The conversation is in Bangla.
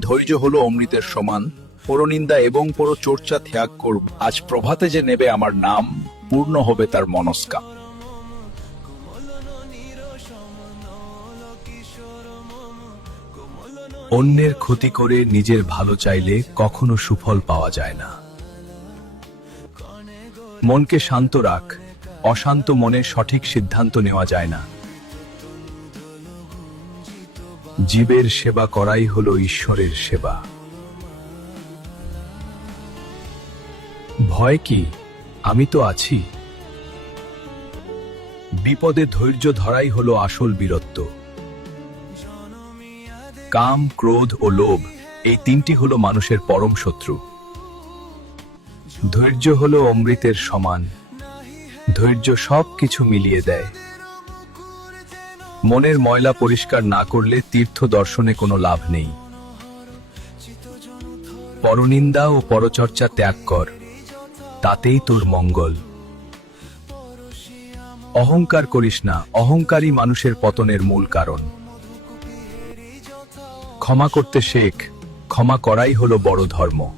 ধৈর্য হলো অমৃতের সমান। পরনিন্দা এবং পরচর্চা ত্যাগ করব। আজ প্রভাতে যে নেবে আমার নাম, পূর্ণ হবে তার মনস্কাম। অন্যের ক্ষতি করে নিজের ভালো চাইলে কখনো সুফল পাওয়া যায় না। মনকে শান্ত রাখ, অশান্ত মনে সঠিক সিদ্ধান্ত নেওয়া যায় না। জীবের সেবা করাই হলো ঈশ্বরের সেবা। ভয় কি? আমি তো আছি। বিপদে ধৈর্য ধরাই হলো আসল বীরত্ব। কাম, ক্রোধ ও লোভ, এই তিনটি হলো মানুষের পরম শত্রু। ধৈর্য হলো অমৃতের সমান। ধৈর্য সব কিছু মিলিয়ে দেয়। মনের ময়লা পরিষ্কার না করলে তীর্থ দর্শনে কোনো লাভ নেই। পরনিন্দা ও পরচর্চা ত্যাগ কর, তাতেই তোর মঙ্গল। অহংকার করিস না, অহংকারই মানুষের পতনের মূল কারণ। ক্ষমা করতে শেখ, ক্ষমা করাই হলো বড় ধর্ম।